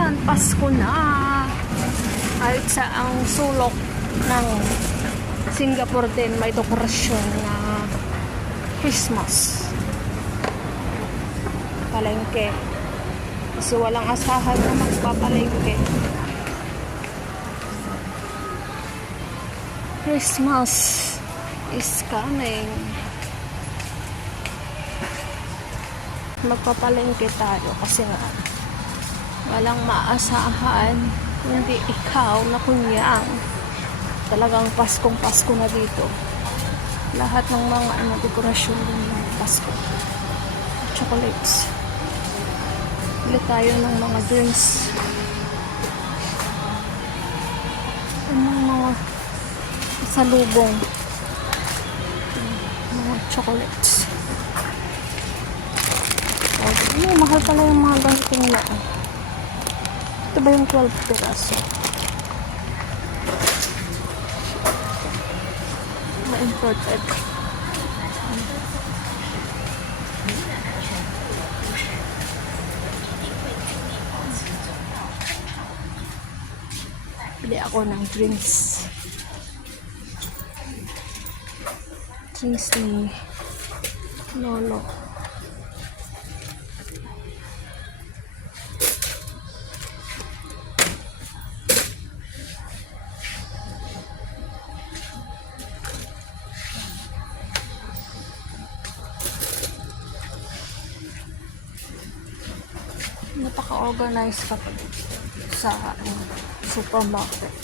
Ayan, Pasko na. Kahit sa ang sulok ng Singapore din may dekorasyon na Christmas. Palengke. Kasi walang asahan na magpapalengke. Christmas is coming. Magpapalengke tayo kasi nga walang maasahan kundi ikaw na kunyang. Talagang Paskong Pasko na dito. Lahat ng mga dekorasyon din ng Pasko. Chocolates. Bili tayo ng mga drinks. Anong mga salubong. Mga chocolates. Mahal pala yung mga ganitong na. Ito ba yung 12 piraso? Ma-imported. Bili ako ng drinks. Drinks ni Lolo. Napaka-organized kapag sa supermarket.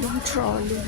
Yung trolley.